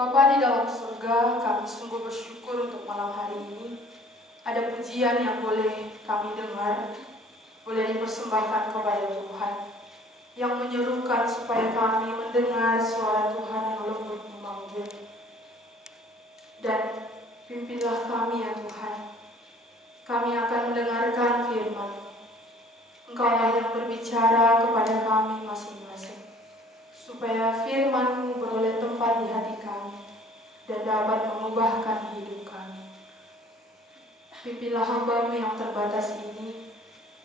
Bapa di dalam surga, kami sungguh bersyukur untuk malam hari ini. Ada pujian yang boleh kami dengar, boleh dipersembahkan kepada Tuhan, yang menyerukan supaya kami mendengar suara Tuhan yang lembut memanggil. Dan pimpinlah kami ya Tuhan. Kami akan mendengarkan firman. Engkaulah yang berbicara kepada kami masing-masing, supaya firman-Mu beroleh tempat di hati kami dan dapat mengubahkan hidup kami. Pimpinlah hamba-Mu yang terbatas ini,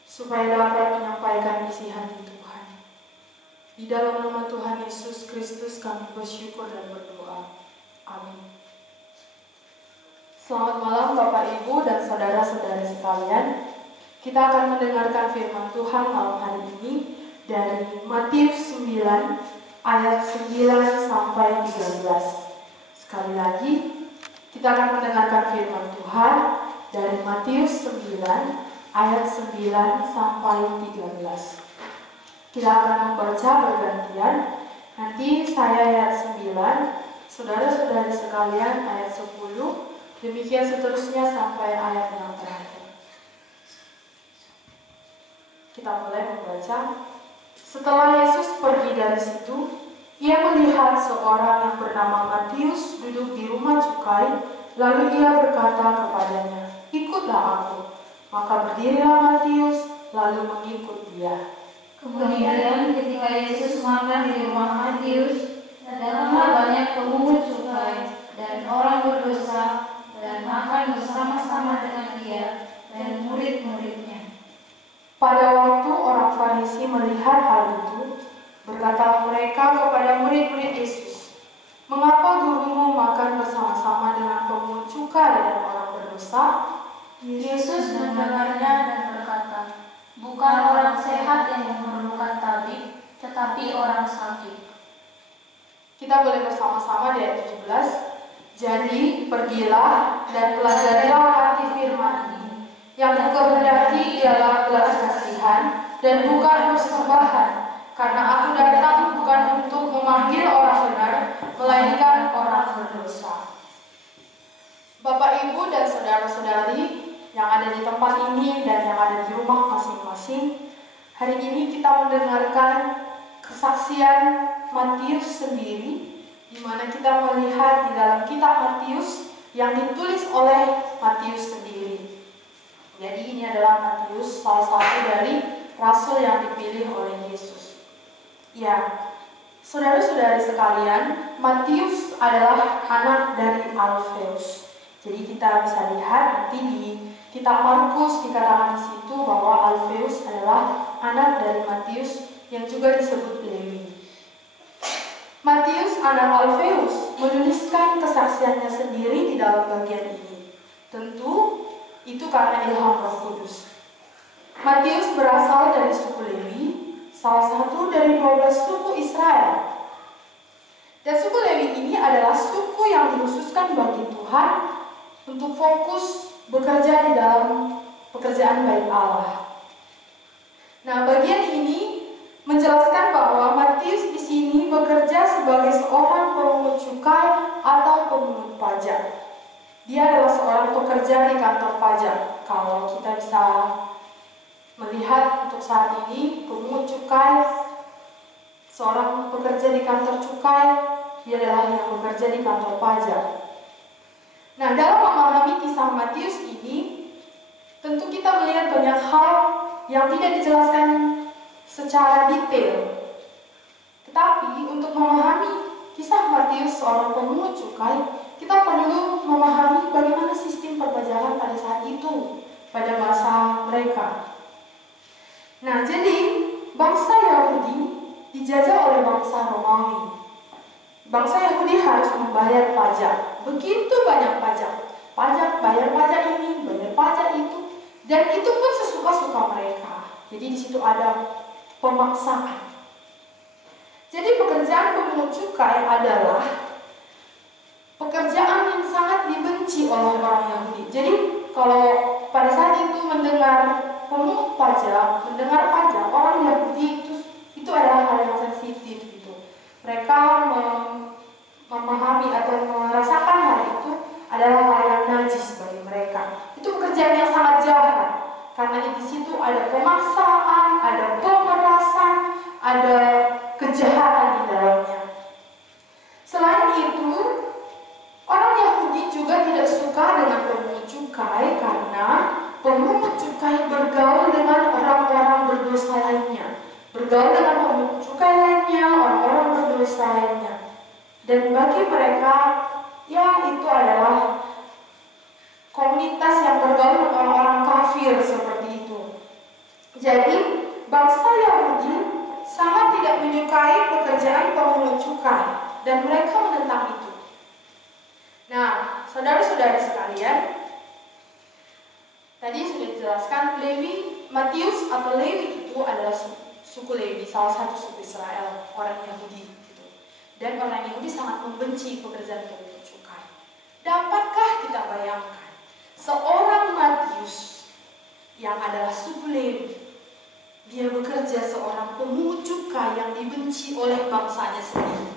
supaya dapat menyampaikan isi hati Tuhan. Di dalam nama Tuhan Yesus Kristus kami bersyukur dan berdoa. Amin. Selamat malam Bapak, Ibu, dan saudara-saudari sekalian. Kita akan mendengarkan firman Tuhan malam hari ini dari Matius 9 ayat 9 sampai 13. Sekali lagi, kita akan mendengarkan firman Tuhan dari Matius 9 ayat 9 sampai 13. Kita akan membaca bergantian. Nanti saya ayat 9, saudara-saudari sekalian ayat 10, demikian seterusnya sampai ayat yang terakhir. Kita mulai membaca. Setelah Yesus pergi dari situ, Ia melihat seorang yang bernama Matius duduk di rumah cukai, lalu Ia berkata kepadanya, "Ikutlah aku." Maka berdirilah Matius, lalu mengikut Dia. Kemudian ketika Yesus makan di rumah Matius, datanglah banyak pemungut cukai dan orang berdosa dan makan bersama-sama dengan Dia dan murid-muridnya. Pada waktu orang Farisi melihat hal itu, berkata mereka kepada murid-murid Yesus, "Mengapa gurumu makan bersama-sama dengan pemungut cukai dan orang berdosa?" Yesus mendengarnya dan berkata, "Bukan orang sehat yang memerlukan tabib, tetapi orang sakit." Kita boleh bersama-sama di ayat 17. Jadi pergilah dan pelajarilah arti firman ini. Yang kukehendaki ialah belas kasihan dan bukan persembahan, karena aku datang bukan untuk memanggil orang benar, melainkan orang berdosa. Bapak, Ibu, dan saudara-saudari yang ada di tempat ini dan yang ada di rumah masing-masing, hari ini kita mendengarkan kesaksian Matius sendiri, di mana kita melihat di dalam kitab Matius yang ditulis oleh Matius sendiri. Jadi ini adalah Matius, salah satu dari rasul yang dipilih oleh Yesus. Ya, saudara-saudari sekalian, Matius adalah anak dari Alfeus. Jadi kita bisa lihat nanti di kitab Markus dikatakan di situ bahwa Alfeus adalah anak dari Matius yang juga disebut Lewi. Matius, anak Alfeus, menuliskan kesaksiannya sendiri di dalam bagian ini. Tentu itu karena ilham Roh Kudus. Matius berasal dari suku Lewi, salah satu dari 12 suku Israel. Dan suku Lewi ini adalah suku yang dikhususkan bagi Tuhan untuk fokus bekerja di dalam pekerjaan bait Allah. Nah, bagian ini menjelaskan bahwa Matius di sini bekerja sebagai seorang pemungut cukai atau pemungut pajak. Dia adalah seorang pekerja di kantor pajak. Kalau kita bisa melihat untuk saat ini, pemungut cukai, seorang pekerja di kantor cukai, dia adalah yang bekerja di kantor pajak. Nah, dalam memahami kisah Matius ini, tentu kita melihat banyak hal yang tidak dijelaskan secara detail. Tetapi untuk memahami kisah Matius seorang pemungut cukai, kita perlu memahami bagaimana sistem perpajakan pada saat itu, pada masa mereka. Nah, jadi bangsa Yahudi dijajah oleh bangsa Romawi. Bangsa Yahudi harus membayar pajak, begitu banyak pajak. Pajak, bayar pajak ini, bayar pajak itu, dan itu pun sesuka-suka mereka. Jadi di situ ada pemaksaan. Jadi pekerjaan pemungut cukai adalah pekerjaan yang sangat dibenci oleh orang Yahudi. Jadi kalau pada saat itu mendengar pemungut pajak, mendengar pajak, orang Yahudi itu adalah hal yang sensitif gitu. Mereka memahami atau bergaul dengan pemungut cukai lainnya, orang-orang berdosa lainnya. Dan bagi mereka, ya itu adalah komunitas yang bergaul dengan orang-orang kafir seperti itu. Jadi, bangsa Yahudi sangat tidak menyukai pekerjaan pemungut cukai dan mereka menentang itu. Nah, saudara-saudara sekalian, tadi sudah dijelaskan Matius atau Lewi itu adalah suku Lewi, salah satu suku Israel, orang Yahudi gitu. Dan orang Yahudi sangat membenci pekerjaan pemungut cukai. Dapatkah kita bayangkan seorang Matius yang adalah suku Lewi, dia bekerja seorang pemungut cukai yang dibenci oleh bangsanya sendiri?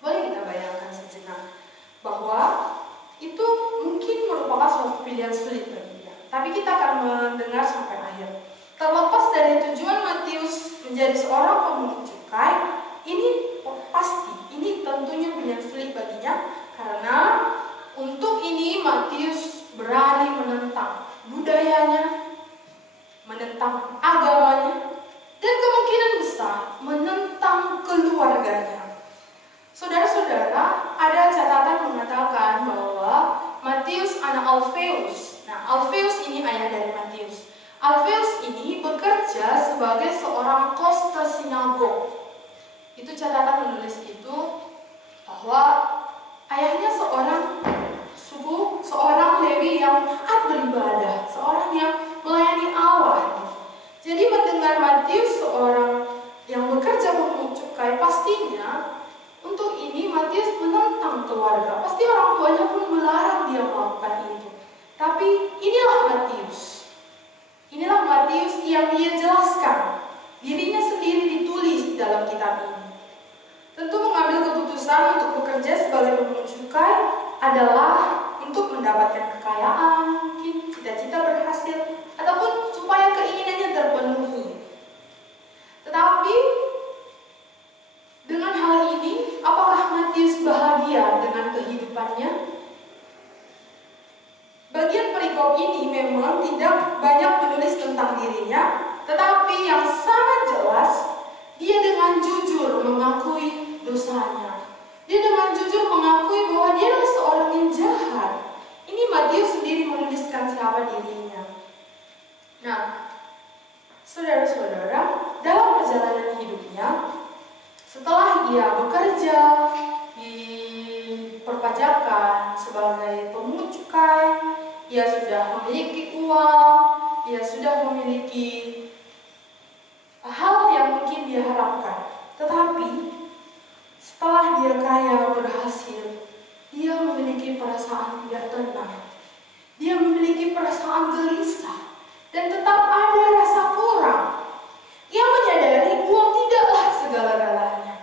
Boleh kita bayangkan sejenak bahwa itu mungkin merupakan suatu pilihan sulit bagi dia. Tapi kita akan mendengar sampai akhir. Terlepas dari tujuan Matius menjadi seorang pemungut cukai, ini pasti, ini tentunya pilihan sulit baginya, karena untuk ini Matius berani menentang budayanya, menentang agamanya, dan kemungkinan besar menentang keluarganya. Saudara-saudara, ada catatan mengatakan bahwa Matius anak Alfeus. Nah, Alfeus ini ayah dari Matius. Alfeus ini bekerja sebagai seorang koster sinagog. Itu catatan menulis itu bahwa ayahnya seorang Lewi yang taat beribadah, seorang yang melayani Allah. Jadi mendengar Matius seorang yang bekerja pemungut cukai, pastinya untuk ini Matius menentang keluarga. Pasti orang tuanya pun melarang dia melakukan itu. Tapi inilah Matius. Inilah Matius yang dia jelaskan. Dirinya sendiri ditulis di dalam kitab ini. Tentu mengambil keputusan untuk bekerja sebagai pemungut cukai adalah untuk mendapatkan kekayaan, mungkin cita-cita berhasil, ataupun supaya keinginannya terpenuhi. Tetapi dengan hal ini, apakah Matius bahagia dengan kehidupannya? Bagian perikop ini memang tidak banyak menulis tentang dirinya, tetapi yang sangat jelas, dia dengan jujur mengakui dosanya. Dia dengan jujur mengakui bahwa dia adalah seorang yang jahat. Ini Matius sendiri menuliskan siapa dirinya. Nah, saudara-saudara, dalam perjalanan hidupnya, setelah ia bekerja di perpajakan sebagai pemungut cukai, ia sudah memiliki uang, ia sudah memiliki hal yang mungkin dia harapkan. Tetapi setelah dia kaya berhasil, dia memiliki perasaan tidak tenang. Dia memiliki perasaan gelisah dan tetap ada rasa kurang. Ia menyadari uang tidaklah segala-galanya.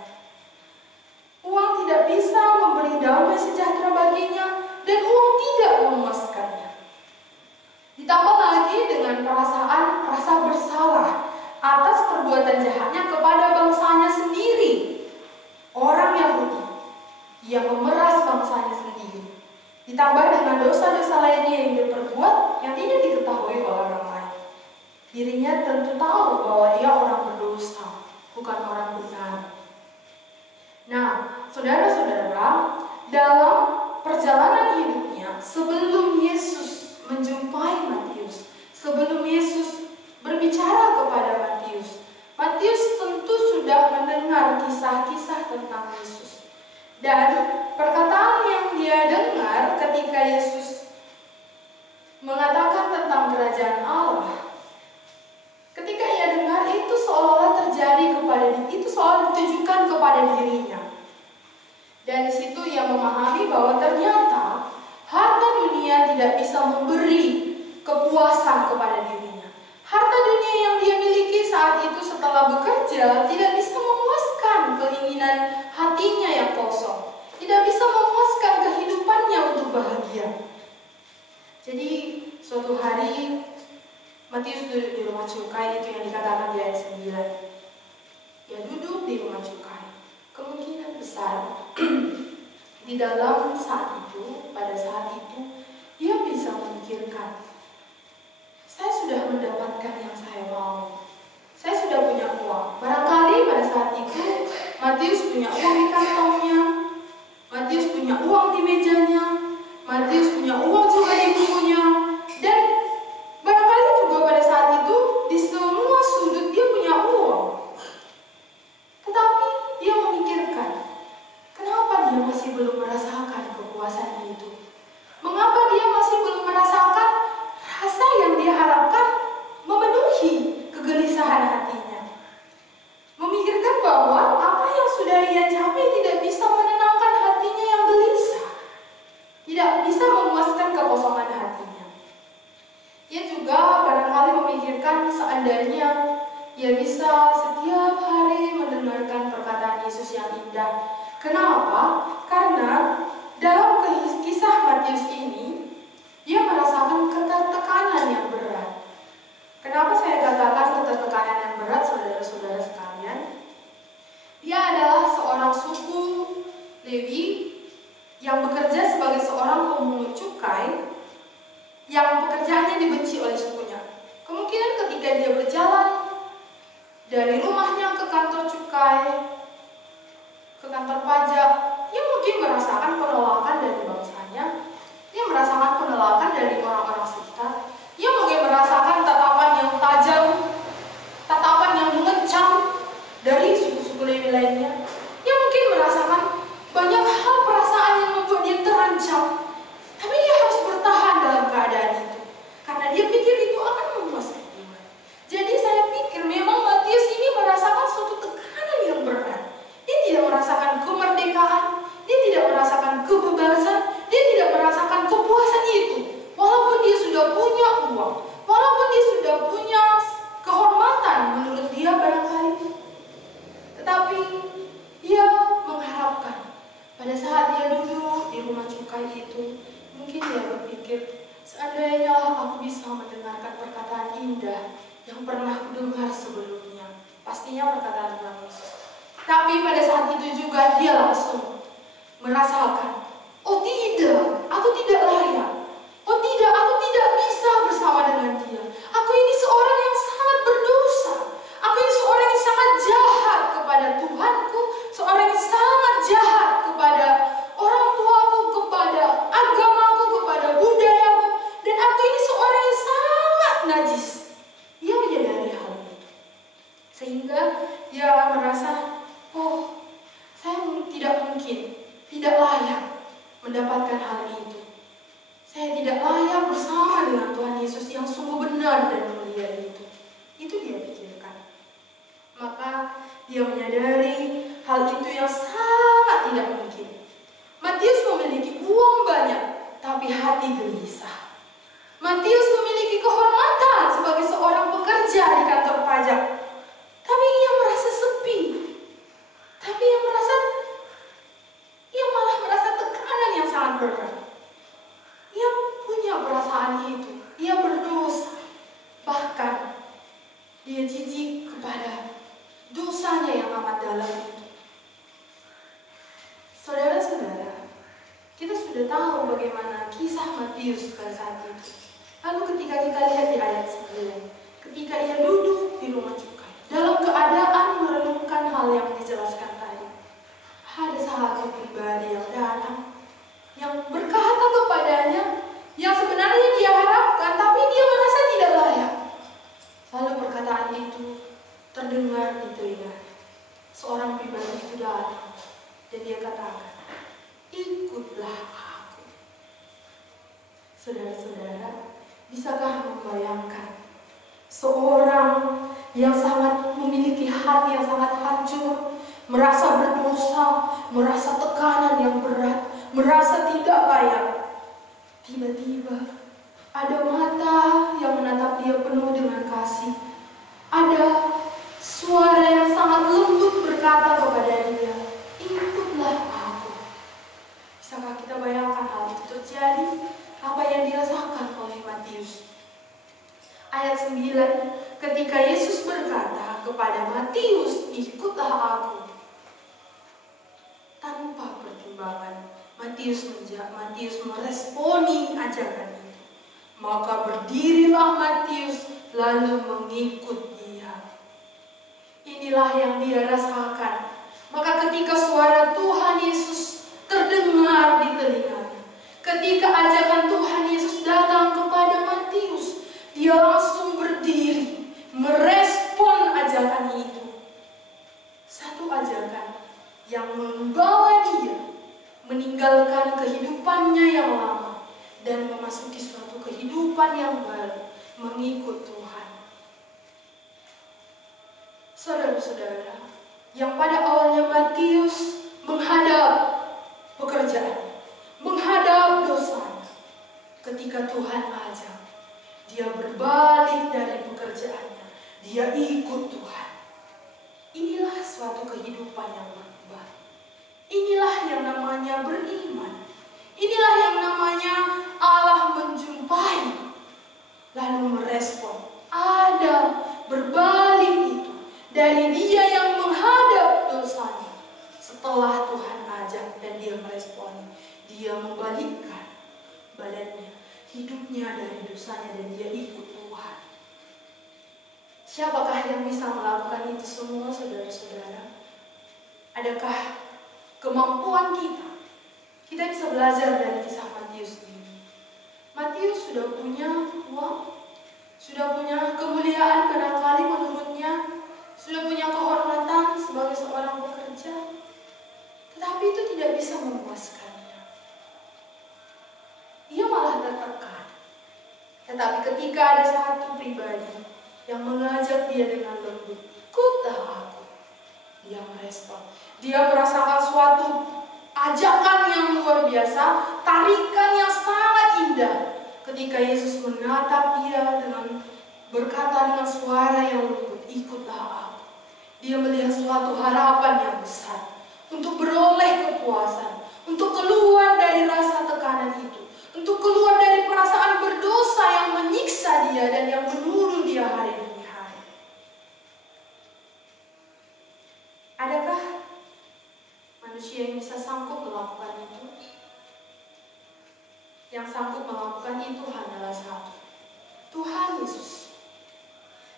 Uang tidak bisa memberi damai sejahtera baginya, dan uang tidak memuaskannya. Ditambah lagi dengan rasa bersalah atas perbuatan jahatnya kepada bangsanya sendiri, orang Yahudi yang memeras bangsanya sendiri. Ditambah dengan dosa-dosa lainnya yang dia perbuat yang tidak diketahui oleh orang lain. Dirinya tentu tahu bahwa dia orang berdosa, bukan orang benar. Nah, saudara-saudara, dalam perjalanan hidupnya, sebelum Yesus menjumpai Matius, sebelum Yesus berbicara kepada Matius, Matius tentu sudah mendengar kisah-kisah tentang Yesus. Dan perkataan yang dia dengar ketika Yesus mengatakan tentang kerajaan Allah, ketika ia dengar itu seolah-olah terjadi kepada diri, itu seolah ditujukan kepada dirinya. Dan di situ ia memahami bahwa ternyata harta dunia tidak bisa memberi kepuasan kepada dirinya. Harta dunia yang dia miliki saat itu setelah bekerja tidak bisa memuaskan keinginan hatinya yang kosong, tidak bisa memuaskan kehidupannya untuk bahagia. Jadi suatu hari Matius duduk di rumah cukai, itu yang dikatakan di ayat 9. Dia duduk di rumah cukai. Kemungkinan besar di dalam pada saat itu dia bisa memikirkan, saya sudah mendapatkan yang saya mau, saya sudah tidak punya uang. Barangkali pada saat itu Matius punya uang di kantongnya, Matius punya uang di mejanya, Matius punya uang juga di bukunya, dan barangkali juga pada saat itu di semua sudut dia punya uang. Tetapi dia memikirkan, kenapa dia masih belum merasakan kepuasan itu? Mengapa dia masih belum merasakan rasa yang dia harapkan memenuhi kegelisahan hatinya? Memikirkan bahwa apa yang sudah ia capai tidak bisa menenangkan hatinya yang gelisah, tidak bisa memuaskan kekosongan hatinya. Ia juga barangkali memikirkan seandainya ia bisa setiap hari mendengarkan perkataan Yesus yang indah. Kenapa? Karena dalam kisah Matius ini, dia merasakan ketertekanan yang berat. Kenapa saya katakan ketertekanan yang berat, saudara-saudara sekalian? Dia adalah seorang suku Lewi yang bekerja sebagai seorang pemungut cukai, yang pekerjaannya dibenci oleh sukunya. Kemungkinan ketika dia berjalan dari rumahnya ke kantor cukai, ke kantor pajak, dia mungkin merasakan penolakan dari bangsanya, dia merasakan penolakan dari orang-orang sekitar, dia mungkin merasakan tatapan yang tajam, tatapan yang mengecam dari suku-suku Lewi lainnya. Dia mungkin merasakan banyak hal perasaan yang membuat dia terancam, tapi dia harus bertahan dalam keadaan itu, karena dia pikir itu akan memuaskan iman. Jadi saya pikir memang Matius ini merasakan suatu tekanan yang berat. Dia tidak merasakan kemerdekaan, dia tidak merasakan kebebasan, dia tidak merasakan kepuasan itu. Walaupun dia sudah punya uang, walaupun dia sudah punya kehormatan menurut dia barangkali, tetapi dia mengharapkan pada saat dia duduk di rumah cukai itu, mungkin dia berpikir, seandainya aku bisa mendengarkan perkataan indah yang pernah kudengar sebelumnya, pastinya perkataan Tuhan Yesus. Tapi pada saat itu juga dia langsung merasakan, oh tidak, aku tidak layak. Oh tidak, aku tidak bisa bersama dengan dia. Aku ini seorang yang sangat berdosa. Aku ini seorang yang sangat jahat kepada Tuhanku, seorang yang sangat jahat kepada orang tuaku, kepada agamaku, kepada budayaku, dan aku ini seorang yang sangat najis. Dia menyadari hal itu, sehingga dia merasa, oh, saya tidak mungkin, tidak layak mendapatkan hal itu. Saya tidak layak bersama dengan Tuhan Yesus yang sungguh benar dan mulia itu. Itu dia pikirkan. Maka dia menyadari hal itu yang sangat tidak mungkin. Matius memiliki uang banyak, tapi hati gelisah. Matius memiliki kehormatan sebagai seorang pekerja di kantor pajak, tapi ia merasa sepi. Tapi ia malah merasa tekanan yang sangat berat. Ia punya perasaan itu, ia berdosa. Bahkan dia jijik kepada dosanya yang amat dalam itu. Saudara-saudara, kita sudah tahu bagaimana kisah Matius pada saat itu. Lalu ketika kita lihat di ayat 9, ketika ia duduk di rumah cukai, dalam keadaan merenungkan hal yang dijelaskan tadi, ada satu pribadi yang datang, yang berkata kepadanya yang sebenarnya dia harapkan, tapi dia merasa tidak layak. Lalu perkataan itu terdengar di telinganya. Seorang pribadi itu datang dan dia katakan, ikutlah aku. Saudara-saudara, bisakah membayangkan seorang yang sangat memiliki hati yang sangat hancur, merasa berdosa, merasa tekanan yang berat, merasa tidak layak. Tiba-tiba ada mata yang menatap dia penuh dengan kasih. Ada suara yang sangat lembut berkata kepada dia, ikutlah aku. Bisakah kita bayangkan hal itu terjadi? Apa yang dirasakan oleh Matius? Ayat 9, ketika Yesus berkata kepada Matius, ikutlah aku. Tanpa pertimbangan, Matius meresponi ajakan itu. Maka berdirilah Matius lalu mengikut dia. inilah yang dia rasakan. Maka ketika suara Tuhan Yesus terdengar di telinganya, ketika ajakan Tuhan Yesus datang kepada Matius, dia langsung berdiri, merespon ajakan itu. Satu ajakan yang membawa dia meninggalkan kehidupannya yang lama dan memasuki suatu kehidupan yang baru, mengikut Tuhan. Saudara-saudara, yang pada awalnya Matius menghadap pekerjaan, menghadap dosanya, ketika Tuhan ajak, dia berbalik dari pekerjaannya, dia ikut Tuhan. Inilah suatu kehidupan yang berubah. Inilah yang namanya beriman. Inilah yang namanya Allah menjumpai lalu merespon. Ada berbalik itu dari dia yang menghadap dosanya. Setelah Tuhan ajak dan dia meresponi, dia membalikkan badannya, hidupnya dari dosanya, dan dia ikut Tuhan. Siapakah yang bisa melakukan itu semua, saudara-saudara? Adakah kemampuan kita? Kita bisa belajar dari kisah Matius ini. Matius sudah punya uang, sudah punya kemuliaan barangkali menurutnya, sudah punya kehormatan sebagai seorang pekerja, tetapi itu tidak bisa memuaskannya. Ia malah tertekan. Tetapi ketika ada satu pribadi yang mengajak dia dengan lembut, ikutlah aku, dia merespon. Dia merasakan suatu ajakan yang luar biasa, tarikan yang sangat indah. Ketika Yesus menatap dia dengan berkata dengan suara yang lembut, ikutlah aku. Dia melihat suatu harapan yang besar untuk beroleh kepuasan, untuk keluar dari rasa tekanan itu, untuk keluar dari perasaan berdosa yang menyiksa dia dan yang menurun dia hari demi hari. Adakah manusia yang bisa sanggup melakukan itu? Yang sanggup melakukan itu hanyalah satu, Tuhan Yesus.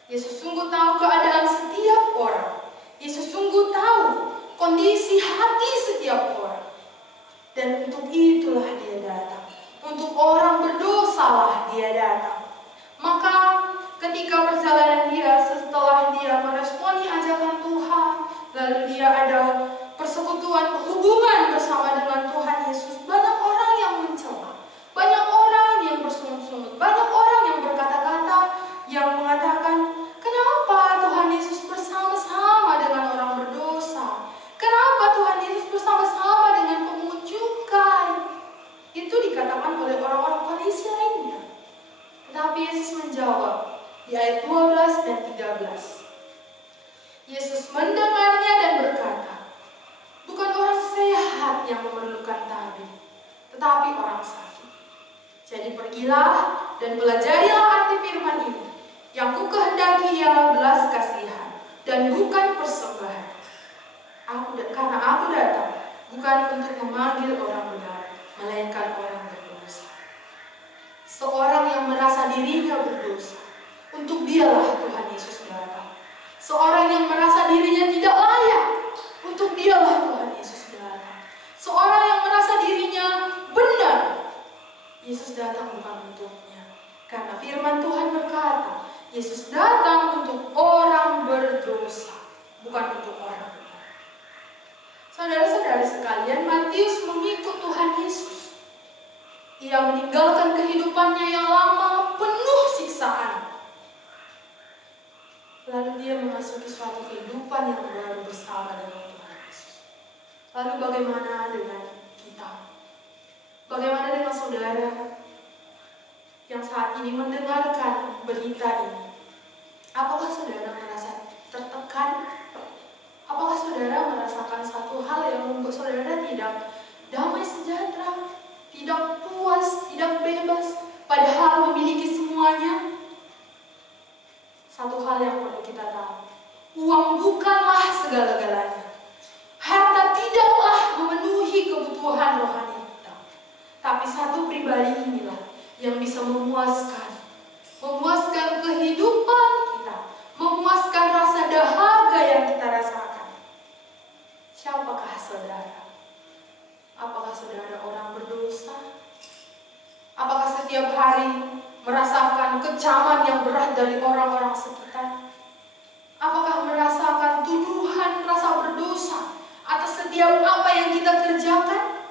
Yesus sungguh tahu keadaan setiap orang. Yesus sungguh tahu kondisi hati setiap orang. Dan untuk itulah dia datang. Untuk orang berdosalah dia datang. Maka ketika perjalanan dia, setelah dia meresponi ajakan Tuhan, lalu dia ada persekutuan hubungan bersama dengan Tuhan Yesus, banyak orang yang mencela, banyak orang yang bersungut-sungut, banyak orang yang berkata-kata yang mengatakan, kenapa Tuhan Yesus bersama-sama dengan orang berdosa? Kenapa Tuhan Yesus bersama-sama dengan pemungut cukai? Itu dikatakan oleh orang-orang Farisi lainnya. Tetapi Yesus menjawab di ayat 12 dan 13. Yesus mendengarnya dan berkata, bukan orang sehat yang memerlukan tabib, tetapi orang sakit. Jadi pergilah dan pelajarilah arti firman ini. Yang kukehendaki ialah belas kasihan dan bukan persembahan. Karena aku datang bukan untuk memanggil orang benar, melainkan orang berdosa. Seorang yang merasa dirinya berdosa, untuk dialah Tuhan Yesus datang. Seorang yang merasa dirinya tidak layak, untuk dialah Tuhan Yesus datang. Seorang yang merasa dirinya benar, Yesus datang bukan untuknya. Karena firman Tuhan berkata, Yesus datang untuk orang berdosa, bukan untuk orang benar. Saudara-saudara sekalian, Matius mengikut Tuhan Yesus. Ia meninggalkan kehidupannya yang lama penuh siksaan. Lalu dia memasuki suatu kehidupan yang baru bersama dengan Tuhan Yesus. Lalu bagaimana dengan kita? Bagaimana dengan saudara yang saat ini mendengarkan berita ini? Apakah saudara merasa tertekan? Apakah saudara merasakan satu hal yang membuat saudara tidak damai sejahtera, tidak puas, tidak bebas, padahal memiliki semuanya? Satu hal yang perlu kita tahu, uang bukanlah segala-galanya. Harta tidaklah memenuhi kebutuhan rohani kita. Tapi satu pribadi inilah yang bisa memuaskan kehidupan kita, memuaskan rasa dahaga yang kita saudara orang berdosa? Apakah setiap hari merasakan kecaman yang berat dari orang-orang sekitar? Apakah merasakan tuduhan rasa berdosa atas setiap apa yang kita kerjakan?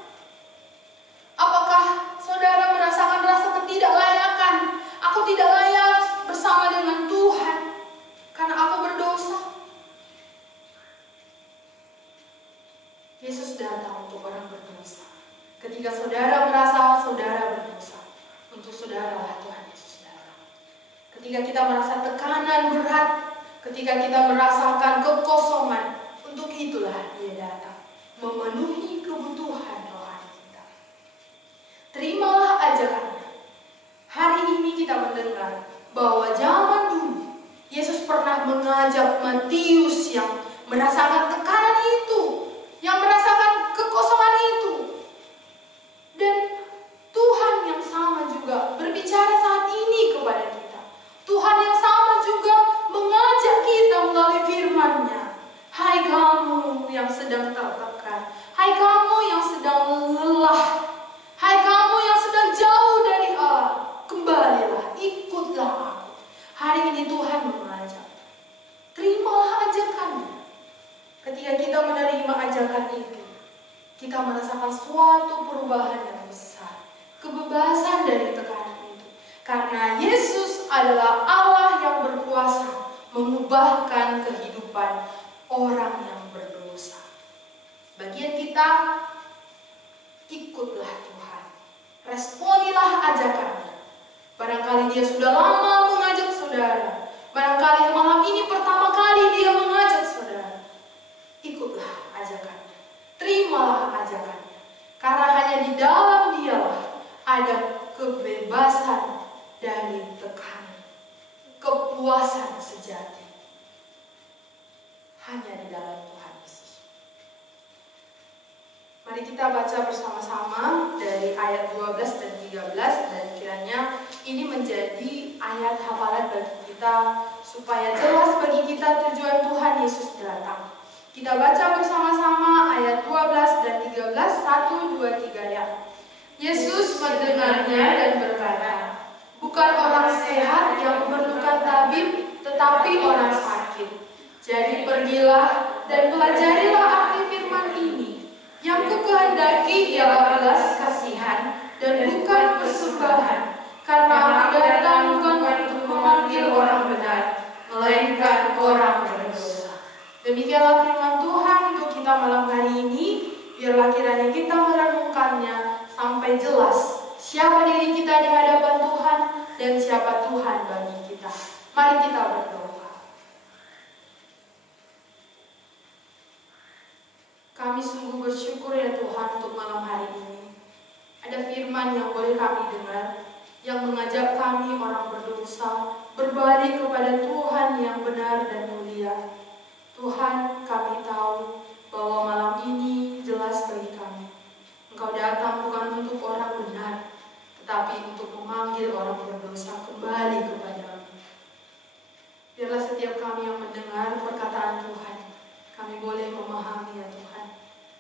Apakah saudara merasakan rasa ketidaklayakan? Aku tidak layak bersama dengan Tuhan karena aku berdosa. Yesus datang untuk orang berdosa. Ketika saudara merasa saudara berdosa, untuk saudara lah Tuhan Yesus datang. Ketika kita merasa tekanan berat, ketika kita merasakan kekosongan, untuk itulah Dia datang, memenuhi kebutuhan rohani kita. Terimalah ajakannya. Hari ini kita mendengar bahwa zaman dulu Yesus pernah mengajak Matius yang merasakan tekanan itu, yang merasakan kekosongan itu. Dan Tuhan yang sama juga berbicara saat ini kepada kita. Tuhan yang sama juga mengajak kita melalui firman-Nya. Hai kamu yang sedang tertekan, hai kamu yang sedang lelah, hai kamu yang sedang jauh dari Allah, kembalilah, ikutlah aku. Hari ini Tuhan mengajak. Terimalah ajakannya. Ketika kita menerima ajakan itu, kita merasakan suatu perubahan yang besar, kebebasan dari tekanan itu. Karena Yesus adalah Allah yang berkuasa mengubahkan kehidupan orang yang berdosa. Bagian kita, ikutlah Tuhan. Responilah ajakannya. Barangkali Dia sudah lama mengajak saudara. Barangkali malam ini pertama kali Dia mengajak saudara. Ikutlah ajakannya. Terimalah ajakannya. Karena hanya di dalam Dialah ada kebebasan dari tekanan, kepuasan sejati. Hanya di dalam Tuhan Yesus. Mari kita baca bersama-sama dari ayat 12 dan 13, dan kiranya ini menjadi ayat hafalan bagi kita supaya jelas bagi kita tujuan Tuhan Yesus datang. Kita baca bersama-sama ayat 12 dan 13, 1, 2, 3 ya. Yesus mendengarnya dan berkata, bukan orang sehat yang memerlukan tabib, tetapi orang sakit. Jadi pergilah dan pelajarilah arti firman ini. Yang kukehendaki ialah belas kasihan dan bukan persembahan. Karena aku datang bukan untuk memanggil orang benar, melainkan orang berdosa. Demikianlah firman Tuhan untuk kita malam hari ini. Biarlah kiranya kita merenungkannya sampai jelas siapa diri kita di hadapan Tuhan dan siapa Tuhan bagi kita. Mari kita berdoa. Kami sungguh bersyukur ya Tuhan untuk malam hari ini. Ada firman yang boleh kami dengar, yang mengajak kami orang berdosa berbalik kepada Tuhan yang benar dan mulia. Tuhan, kami tahu bahwa malam ini jelas bagi kami. Engkau datang bukan untuk orang benar, tetapi untuk memanggil orang berdosa kembali kepadamu. Biarlah setiap kami yang mendengar perkataan Tuhan, kami boleh memahami ya Tuhan.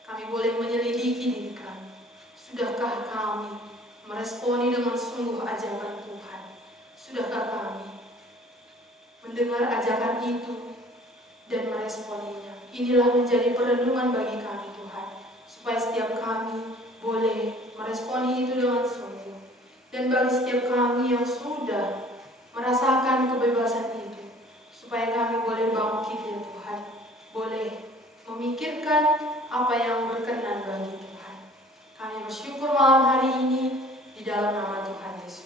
Kami boleh menyelidiki diri kami. Sudahkah kami meresponi dengan sungguh ajakan Tuhan? Sudahkah kami mendengar ajakan itu dan meresponinya? Inilah menjadi perenungan bagi kami Tuhan, supaya setiap kami boleh meresponi itu dengan sungguh. Dan bagi setiap kami yang sudah merasakan kebebasan itu, supaya kami boleh bangkit ya Tuhan, boleh memikirkan apa yang berkenan bagi Tuhan. Kami bersyukur malam hari ini di dalam nama Tuhan Yesus.